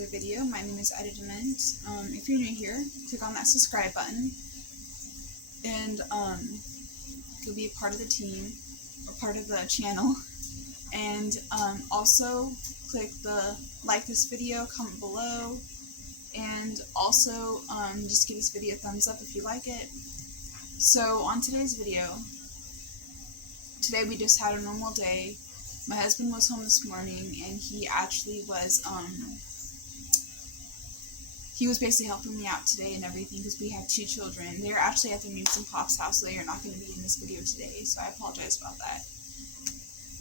another video. My name is Ida Dement. If you're new here, click on that subscribe button and you'll be a part of the team or part of the channel. And also click the like this video, comment below, and also just give this video a thumbs up if you like it. So on today's video, today we just had a normal day. My husband was home this morning and he actually was basically helping me out today and everything because we have two children. They're actually at their Newts and Pops house, so they are not going to be in this video today, so I apologize about that.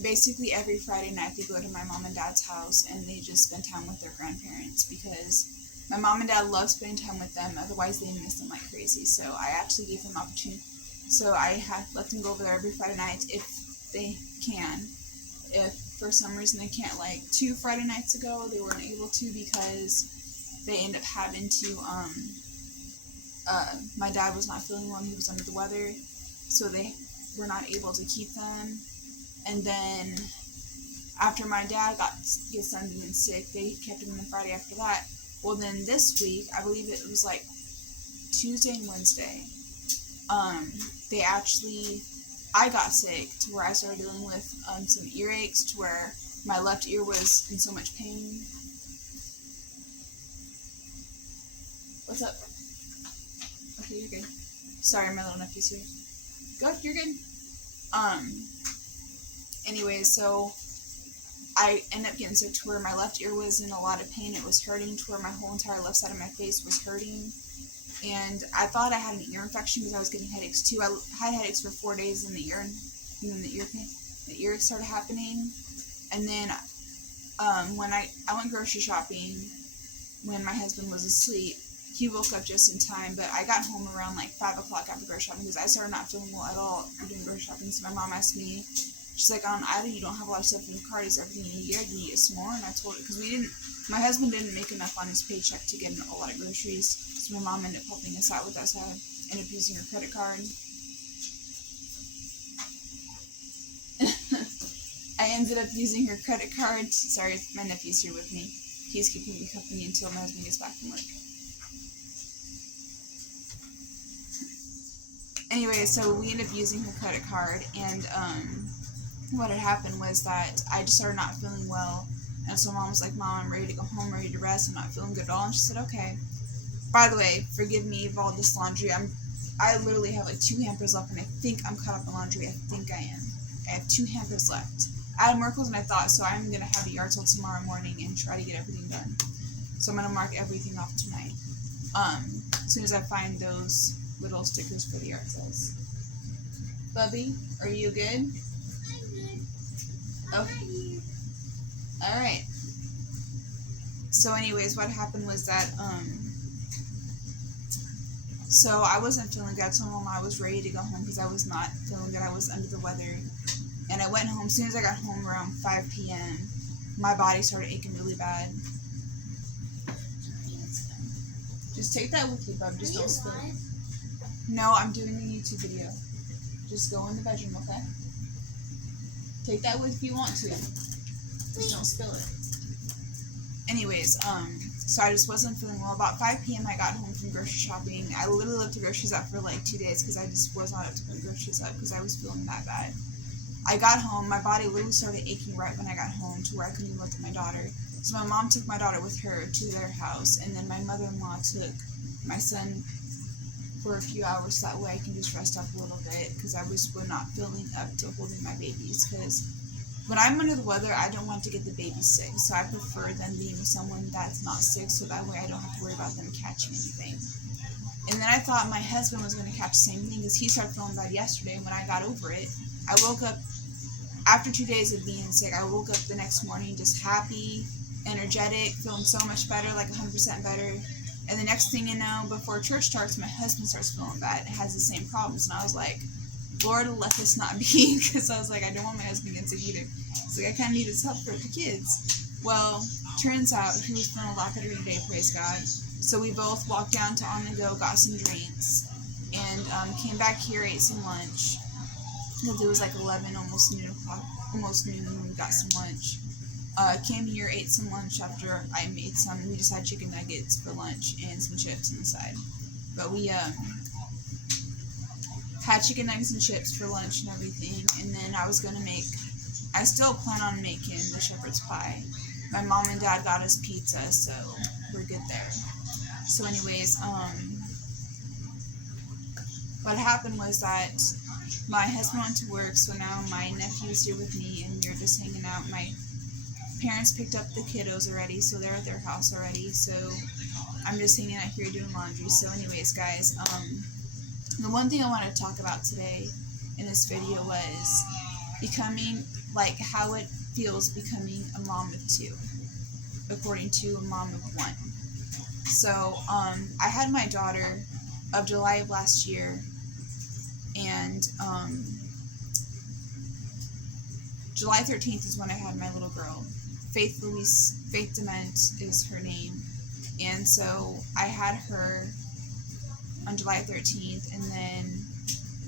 Basically every Friday night they go to my mom and dad's house and they just spend time with their grandparents because my mom and dad love spending time with them, otherwise they miss them like crazy. So I actually gave them an opportunity, so I have let them go over there every Friday night if they can. If for some reason they can't, like 2 Friday nights ago they weren't able to because they end up having to my dad was not feeling well and he was under the weather, so they were not able to keep them. And then after my dad gets done being sick, they kept him the Friday after that. Well, then this week, I believe it was like Tuesday and Wednesday, I got sick to where I started dealing with some earaches to where my left ear was in so much pain. What's up? Okay, you're good. Sorry, my little nephew's here. Go, you're good. Anyways, so I ended up getting sick to where my left ear was in a lot of pain. It was hurting to where my whole entire left side of my face was hurting. And I thought I had an ear infection because I was getting headaches too. I had headaches for 4 days in the ear, and then the ear started happening. And then when I went grocery shopping when my husband was asleep. He woke up just in time, but I got home around like 5 o'clock after grocery shopping because I started not feeling well at all doing grocery shopping. So my mom asked me, she's like, Ida, you don't have a lot of stuff in your cart. Is everything you need? Do you need some more? And I told her, because my husband didn't make enough on his paycheck to get a lot of groceries. So my mom ended up helping us out with that. So I ended up using her credit card. I ended up using her credit card. Sorry, my nephew's here with me. He's keeping me company until my husband gets back from work. Anyway, so we ended up using her credit card, and what had happened was that I just started not feeling well, and so Mom was like, Mom, I'm ready to go home, ready to rest, I'm not feeling good at all, and she said, okay. By the way, forgive me for all this laundry. I literally have like 2 hampers left, and I think I'm caught up in laundry. I think I am. I have 2 hampers left. I had more clothes than I thought, so I'm going to have a yard sale tomorrow morning and try to get everything done. So I'm going to mark everything off tonight. As soon as I find those little stickers for the yard sales. Bubby, are you good? I'm good. Okay. Alright. So anyways, what happened was that, so I wasn't feeling good. I told Mom I was ready to go home because I was not feeling good. I was under the weather. And I went home. As soon as I got home around 5 p.m., my body started aching really bad. Just take that with you, bub. Just don't spill it. No, I'm doing a YouTube video. Just go in the bedroom, okay? Take that with if you want to. Just don't spill it. Anyways, so I just wasn't feeling well. About 5 p.m. I got home from grocery shopping. I literally left the groceries up for like 2 days because I just was not up to put groceries up because I was feeling that bad. I got home, my body literally started aching right when I got home to where I couldn't even look at my daughter. So my mom took my daughter with her to their house, and then my mother-in-law took my son for a few hours so that way I can just rest up a little bit because I was not feeling up to holding my babies, because when I'm under the weather I don't want to get the baby sick, so I prefer them being with someone that's not sick so that way I don't have to worry about them catching anything. And then I thought my husband was going to catch the same thing because he started feeling bad yesterday. When I got over it, I woke up after 2 days of being sick. I woke up the next morning just happy, energetic, feeling so much better, like 100% better. And the next thing you know, before church starts, my husband starts feeling bad. It has the same problems. And I was like, Lord, let this not be. Because I was like, I don't want my husband to get sick either. So I kind of need his help for the kids. Well, turns out he was feeling a lot better today, praise God. So we both walked down to On The Go, got some drinks, and came back here, ate some lunch. Because it was like 11, almost noon when we got some lunch. Came here, ate some lunch after I made some. We just had chicken nuggets for lunch and some chips on the side. But we had chicken nuggets and chips for lunch and everything. And then I still plan on making the shepherd's pie. My mom and dad got us pizza, so we're good there. So anyways, what happened was that my husband went to work, so now my nephew's here with me, and we're just hanging out. My parents picked up the kiddos already, so they're at their house already, so I'm just hanging out here doing laundry. So anyways, guys, the one thing I wanted to talk about today in this video was becoming, like, how it feels becoming a mom of two, according to a mom of one. So, I had my daughter of July of last year, and, July 13th is when I had my little girl. Faith Dement is her name, and so I had her on July 13th, and then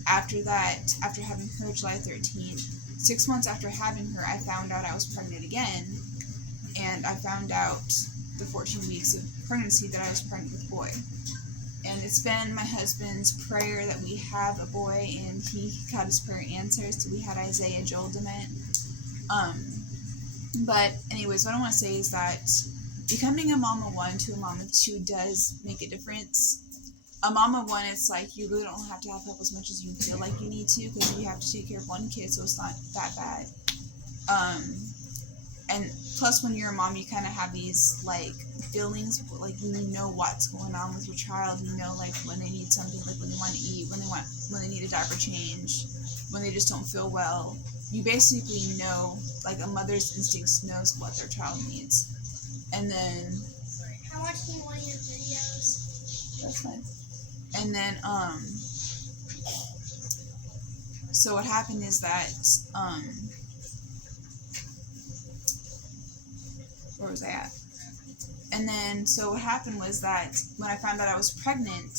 after that, after having her July 13th, 6 months after having her, I found out I was pregnant again, and I found out the 14 weeks of pregnancy that I was pregnant with a boy. And it's been my husband's prayer that we have a boy, and he got his prayer answered, so we had Isaiah Joel Dement. But anyways, what I want to say is that becoming a mom of one to a mom of two does make a difference. A mom of one, it's like you really don't have to have help as much as you feel like you need to, because you have to take care of one kid, so it's not that bad. And plus, when you're a mom, you kind of have these, like, feelings, like, you know what's going on with your child. You know, like, when they need something, like when they want to eat, when they need a diaper change, when they just don't feel well. You basically know, like, a mother's instincts knows what their child needs. And then... I'm watching one of your videos. That's fine. And then, so what happened is that, where was I at? And then, so what happened was that when I found out I was pregnant,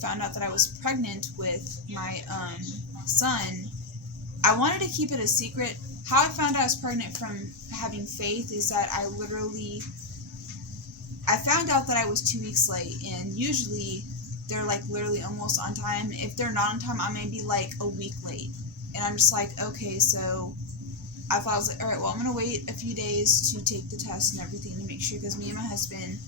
found out that I was pregnant with my, son, I wanted to keep it a secret. How I found out I was pregnant from having Faith is that I found out that I was 2 weeks late, and usually they're, like, literally almost on time. If they're not on time, I may be, like, a week late. And I'm just like, okay, so I was like, all right, well, I'm going to wait a few days to take the test and everything to make sure, because me and my husband,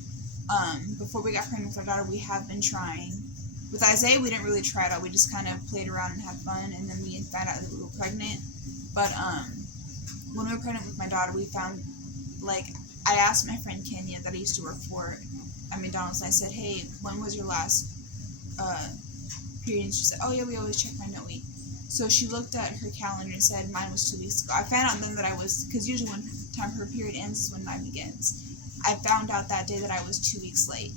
before we got pregnant with our daughter, we have been trying. With Isaiah, we didn't really try it out. We just kind of played around and had fun, and then we found out that we were pregnant. But when we were pregnant with my daughter, we found, like, I asked my friend Kenya that I used to work for at McDonald's, and I said, hey, when was your last period? And she said, oh, yeah, we always check my no eat. So she looked at her calendar and said mine was 2 weeks ago. I found out then that I was, because usually when time her period ends is when mine begins. I found out that day that I was 2 weeks late.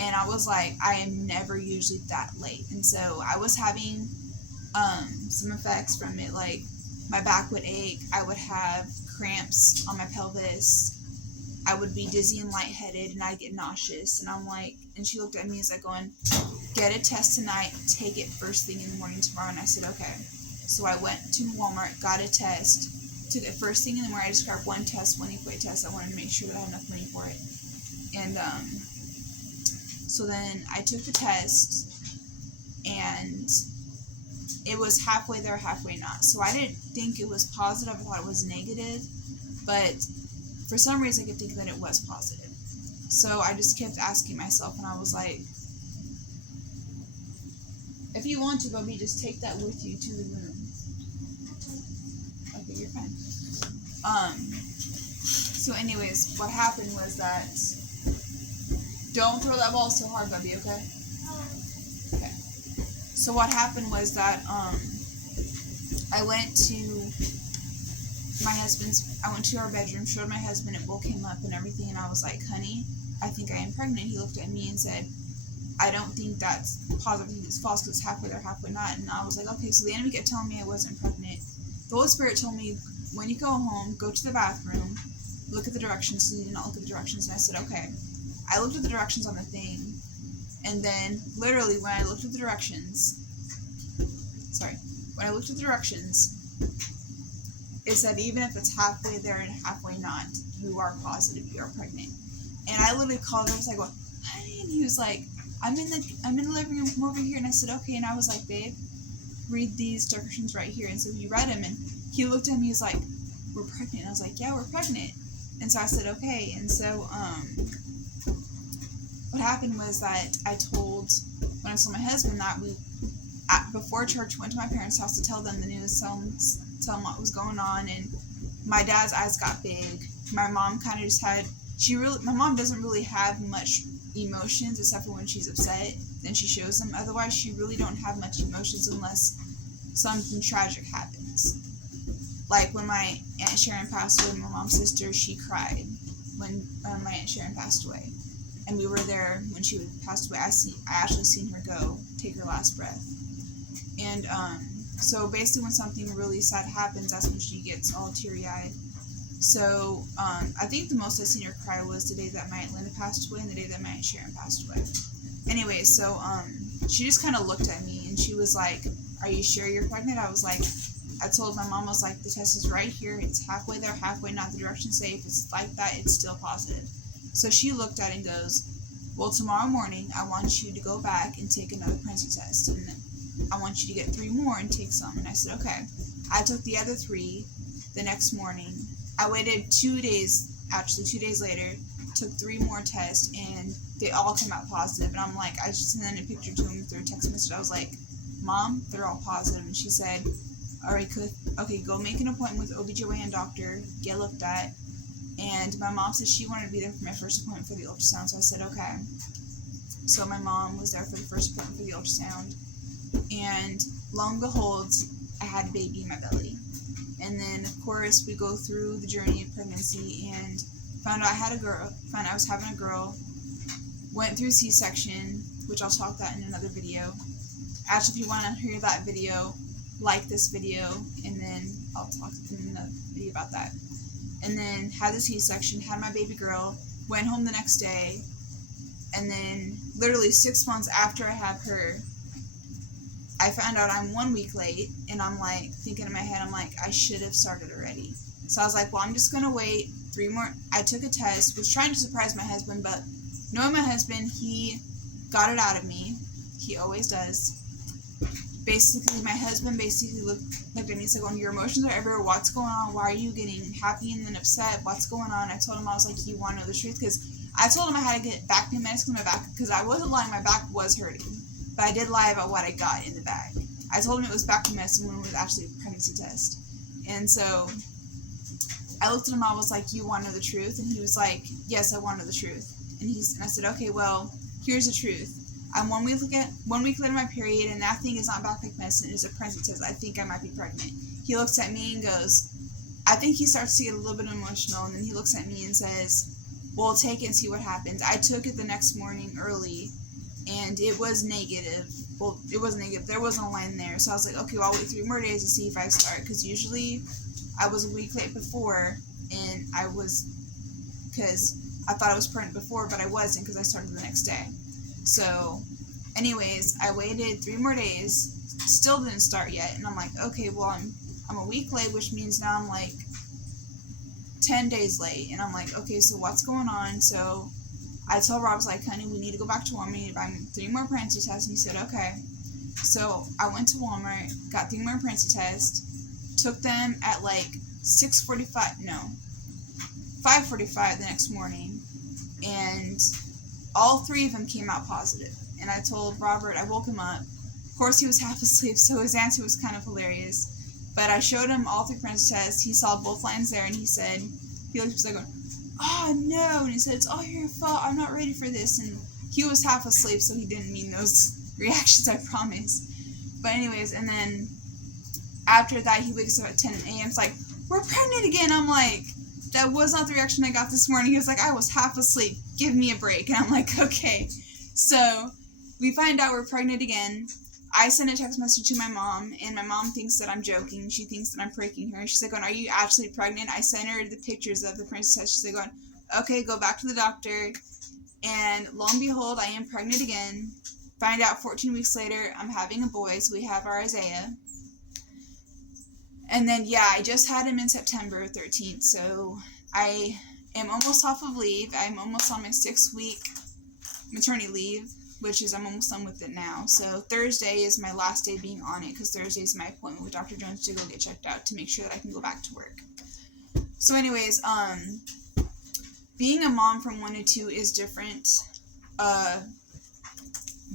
And I was like, I am never usually that late. And so I was having some effects from it, like my back would ache, I would have cramps on my pelvis, I would be dizzy and lightheaded, and I'd get nauseous. And I'm like, and she looked at me as like going, get a test tonight, take it first thing in the morning tomorrow. And I said, okay. So I went to Walmart, got a test, took it first thing in the morning. I just grabbed one test, one equate test. I wanted to make sure that I had enough money for it. And so then I took the test, and it was halfway there, halfway not. So I didn't think it was positive. I thought it was negative, but for some reason I kept thinking that it was positive. So I just kept asking myself, and I was like, if you want to, Bubby, just take that with you to the room. Okay, you're fine. So anyways, what happened was that, don't throw that ball so hard, Bubby, okay? Okay. So what happened was that, I went to our bedroom, showed my husband, it woke him up and everything, and I was like, honey, I think I am pregnant. He looked at me and said, I don't think that's positive, I think it's false, because it's halfway there, halfway not. And I was like, okay, so the enemy kept telling me I wasn't pregnant. The Holy Spirit told me, when you go home, go to the bathroom, look at the directions. So you did not look at the directions. And I said, okay. I looked at the directions on the thing, and then literally when I looked at the directions, it said even if it's halfway there and halfway not, you are positive you are pregnant. And I literally called him. I was like, well, honey, and he was like, I'm in the living room, come over here. And I said, okay. And I was like, babe, read these directions right here. And so he read them, and he looked at me. He was like, we're pregnant. And I was like, yeah, we're pregnant. And so I said, okay. And so what happened was that I told, when I told my husband that before church, went to my parents' house to tell them the news, tell them what was going on. And my dad's eyes got big. My mom kind of just had, my mom doesn't really have much emotions except for when she's upset, then she shows them. Otherwise, she really don't have much emotions unless something tragic happens. Like when my Aunt Sharon passed away, my mom's sister, she cried when my Aunt Sharon passed away. And we were there when she passed away. I actually seen her go, take her last breath. And so basically when something really sad happens, that's when she gets all teary-eyed. So I think the most I seen her cry was the day that my Aunt Linda passed away and the day that my Aunt Sharon passed away. Anyway, so she just kind of looked at me and she was like, are you sure you're pregnant? I was like, I told my mom, I was like, the test is right here. It's halfway there, halfway not. The directions say if it's like that, it's still positive. So she looked at it and goes, well, tomorrow morning, I want you to go back and take another pregnancy test. And I want you to get 3 more and take some. And I said, okay. I took the other 3 the next morning. I waited 2 days, actually 2 days later, took 3 more tests, and they all came out positive. And I'm like, I just sent in a picture to him through a text message. I was like, Mom, they're all positive. And she said, all right, okay, go make an appointment with OBGYN doctor, get looked at. And my mom said she wanted to be there for my first appointment for the ultrasound, so I said, okay. So my mom was there for the first appointment for the ultrasound. And lo and behold, I had a baby in my belly. And then, of course, we go through the journey of pregnancy and found out I was having a girl, went through C-section, which I'll talk that in another video. Actually, if you want to hear that video, like this video, and then I'll talk in the video about that. And then had the C-section, had my baby girl, went home the next day, and then literally 6 months after I had her, I found out I'm 1 week late, and I'm like, thinking in my head, I'm like, I should have started already. So I was like, well, I'm just going to wait 3 more. I took a test, was trying to surprise my husband, but knowing my husband, he got it out of me. He always does. Basically, my husband looked at me and said, well, your emotions are everywhere. What's going on? Why are you getting happy and then upset? What's going on? I told him, I was like, you want to know the truth? Because I told him I had to get back pain medicine in my back, because I wasn't lying, my back was hurting. But I did lie about what I got in the bag. I told him it was back pain medicine when it was actually a pregnancy test. And so I looked at him, I was like, you want to know the truth? And he was like, yes, I want to know the truth. And I said, okay, well, here's the truth. I'm 1 week later my period, and that thing is not back pain medicine, it's a pregnancy test. I think I might be pregnant. He looks at me and goes, I think he starts to get a little bit emotional, and then he looks at me and says, well, take it and see what happens. I took it the next morning early, and it was negative. Well, it was negative. There wasn't a line there. So I was like, okay, well, I'll wait 3 more days to see if I start, because usually I was a week late before, and because I thought I was pregnant before, but I wasn't, because I started the next day. So, anyways, I waited 3 more days, still didn't start yet, and I'm like, okay, well, I'm a week late, which means now I'm like 10 days late, and I'm like, okay, so what's going on? So I told Rob, I was like, honey, we need to go back to Walmart, we need to buy 3 more pregnancy tests, and he said, okay. So I went to Walmart, got 3 more pregnancy tests, took them at like 5:45 the next morning, and all 3 of them came out positive. And I told Robert, I woke him up. Of course, he was half asleep, so his answer was kind of hilarious. But I showed him all 3 pregnancy tests. He saw both lines there, and he looked at me going, oh, no. And he said, it's all your fault. I'm not ready for this. And he was half asleep, so he didn't mean those reactions, I promise. But anyways, and then after that, he wakes up at 10 a.m. It's like, we're pregnant again. I'm like, that was not the reaction I got this morning. He was like, I was half asleep. Give me a break. And I'm like, okay. So we find out we're pregnant again. I send a text message to my mom, and my mom thinks that I'm joking. She thinks that I'm pranking her. She's like, are you actually pregnant? I sent her the pictures of the pregnancy test. She's like, okay, go back to the doctor. And lo and behold, I am pregnant again. Find out 14 weeks later, I'm having a boy, so we have our Isaiah. And then, yeah, I just had him in September 13th, so I am almost off of leave. I'm almost on my 6-week maternity leave, which is I'm almost done with it now. So Thursday is my last day being on it, because Thursday is my appointment with Dr. Jones to go get checked out to make sure that I can go back to work. So anyways, being a mom from 1 to 2 is different.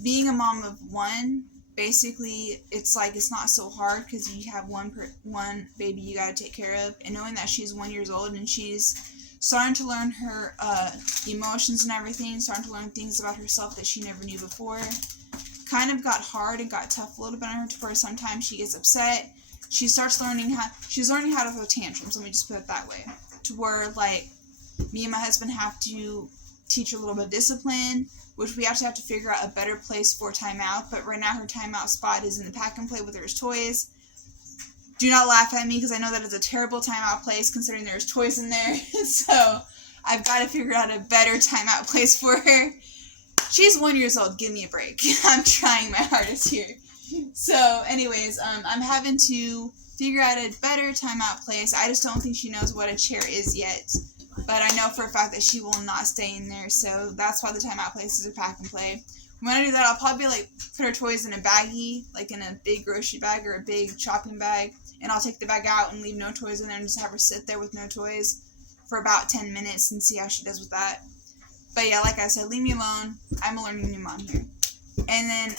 Being a mom of 1, basically, it's like it's not so hard because you have one baby you got to take care of, and knowing that she's 1 year old and she's starting to learn her emotions and everything, starting to learn things about herself that she never knew before, kind of got hard and got tough a little bit on her, to where sometimes she gets upset. She's learning how to throw tantrums. Let me just put it that way, to where like me and my husband have to teach her a little bit of discipline, which we actually have to figure out a better place for timeout. But right now her timeout spot is in the pack and play with her toys. Do not laugh at me, because I know that is a terrible timeout place considering there's toys in there. So I've got to figure out a better timeout place for her. She's 1 year old. Give me a break. I'm trying my hardest here. So anyways, I'm having to figure out a better timeout place. I just don't think she knows what a chair is yet. But I know for a fact that she will not stay in there. So that's why the timeout place is a pack and play. When I do that, I'll probably like put her toys in a baggie, like in a big grocery bag or a big shopping bag. And I'll take the bag out and leave no toys in there and just have her sit there with no toys for about 10 minutes and see how she does with that. But yeah, like I said, leave me alone. I'm a learning new mom here. And then,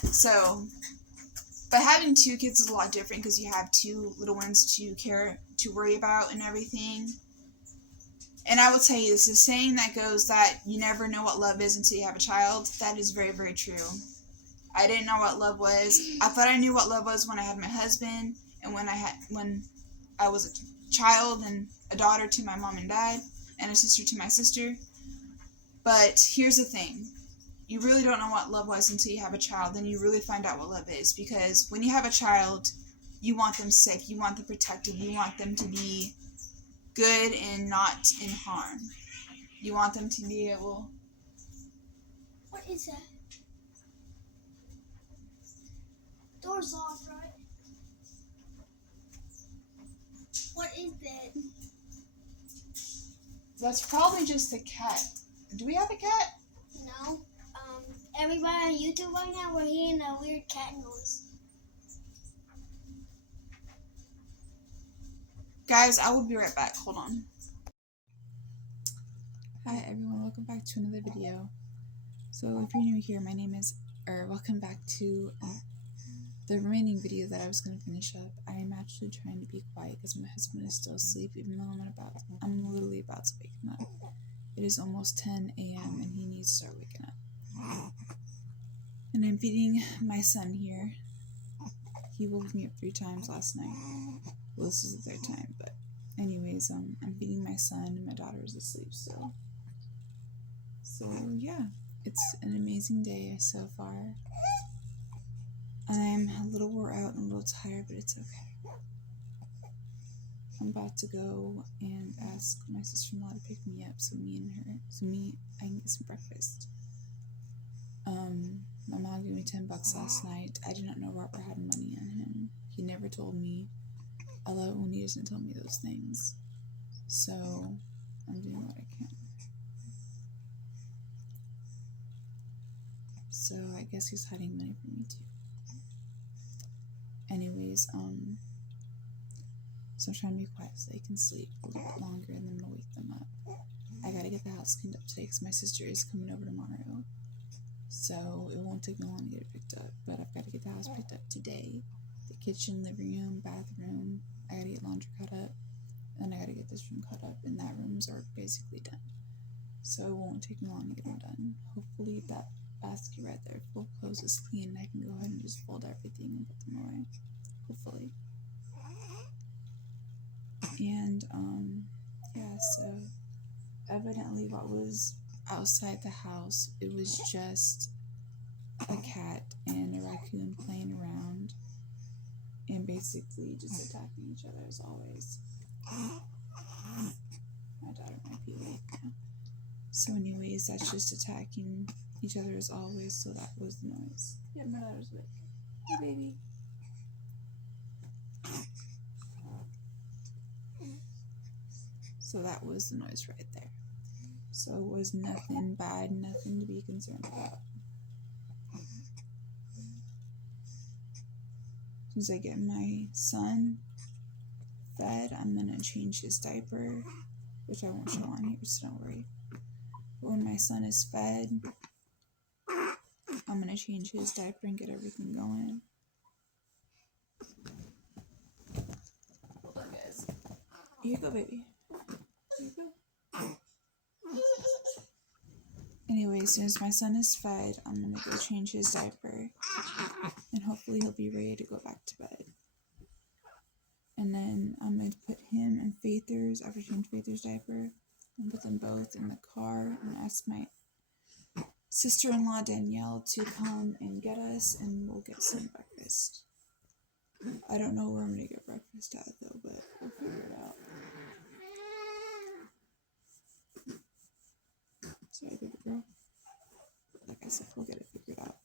but having 2 kids is a lot different, because you have 2 little ones to worry about and everything. And I will tell you this, the saying that goes that you never know what love is until you have a child, that is very, very true. I didn't know what love was. I thought I knew what love was when I had my husband, and when I was a child and a daughter to my mom and dad, and a sister to my sister. But here's the thing. You really don't know what love was until you have a child. Then you really find out what love is. Because when you have a child, you want them safe. You want them protected. You want them to be good and not in harm. You want them to be able... What is that? Door's off, right? What is that? That's probably just a cat. Do we have a cat? No. Everybody on YouTube right now, we're hearing a weird cat noise. Guys, I will be right back. Hold on. Hi everyone, welcome back to another video. So if you're new here, welcome back to the remaining video that I was going to finish up. I am actually trying to be quiet because my husband is still asleep, even though I'm literally about to wake him up. It is almost 10 a.m. and he needs to start waking up. And I'm feeding my son here. He woke me up 3 times last night. Well, this is the 3rd time, but anyways, I'm feeding my son and my daughter is asleep still. So yeah, it's an amazing day so far. I'm a little wore out and a little tired, but it's okay. I'm about to go and ask my sister-in-law to pick me up so I can get some breakfast. My mom gave me $10 last night. I did not know Robert had money on him. He never told me. I love it when he doesn't tell me those things. So I'm doing what I can. So I guess he's hiding money from me too. Anyways, so I'm trying to be quiet so they can sleep a little bit longer, and then I'm gonna wake them up. I gotta get the house cleaned up today because my sister is coming over tomorrow. So it won't take me long to get it picked up, but I've got to get the house picked up today. The kitchen, living room, bathroom. I gotta get laundry cut up, and I gotta get this room cut up, and that rooms are basically done. So it won't take me long to get them done. Hopefully that basket right there full of clothes is clean, and I can go ahead and just fold everything and put them away. Hopefully. And yeah, so evidently what was outside the house, it was just a cat and a raccoon playing around and basically just attacking each other as always. My daughter might be awake now. So anyways, that's just attacking each other as always, so that was the noise. Yeah, my daughter's awake. Hey baby. So that was the noise right there. So it was nothing bad, nothing to be concerned about. As soon as I get my son fed, I'm gonna change his diaper, which I won't show on here, so don't worry. But when my son is fed, I'm gonna change his diaper and get everything going. Hold on, guys. Here you go, baby. Here you go. Anyway, as soon as my son is fed, I'm gonna go change his diaper, and hopefully he'll be ready to go back to bed. And then I'm going to put him and Faither's, after change Faither's diaper, and put them both in the car and ask my sister-in-law Danielle to come and get us, and we'll get some breakfast. I don't know where I'm going to get breakfast at though, but we'll figure it out. Sorry, baby girl. Like I said, we'll get it figured out.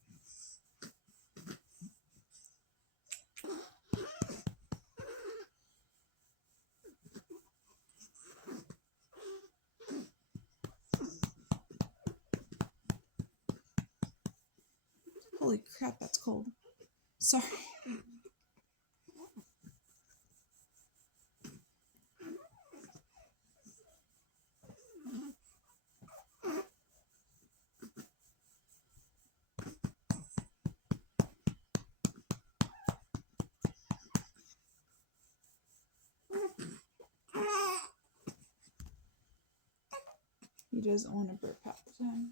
Holy crap, that's cold. Sorry. He doesn't want to burp half the time.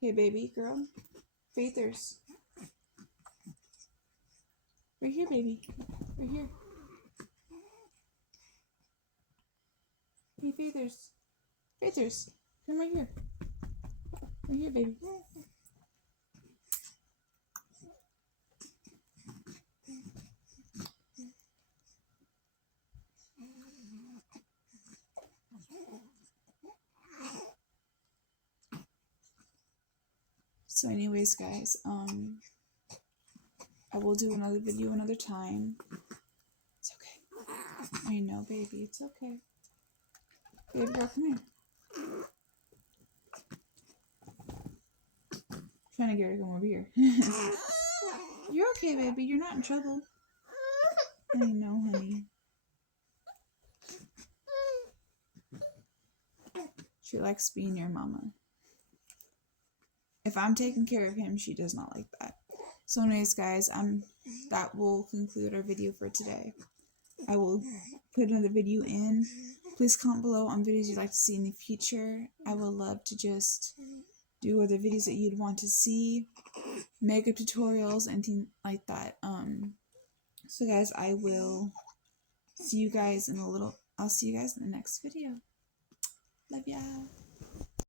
Hey, baby girl. Faithers. Right here, baby. Right here. Hey, Faithers. Faithers. Come right here. Right here, baby. So anyways, guys, I will do another video another time. It's okay. I know, baby, it's okay. Baby girl, come here. Trying to get her to come over here. You're okay, baby. You're not in trouble. I know, honey. She likes being your mama. If I'm taking care of him, she does not like that. So anyways, guys, that will conclude our video for today. I will put another video in. Please comment below on videos you'd like to see in the future. I would love to just do other videos that you'd want to see, makeup tutorials, anything like that. So guys, I will see you guys in a little. I'll see you guys in the next video. Love ya.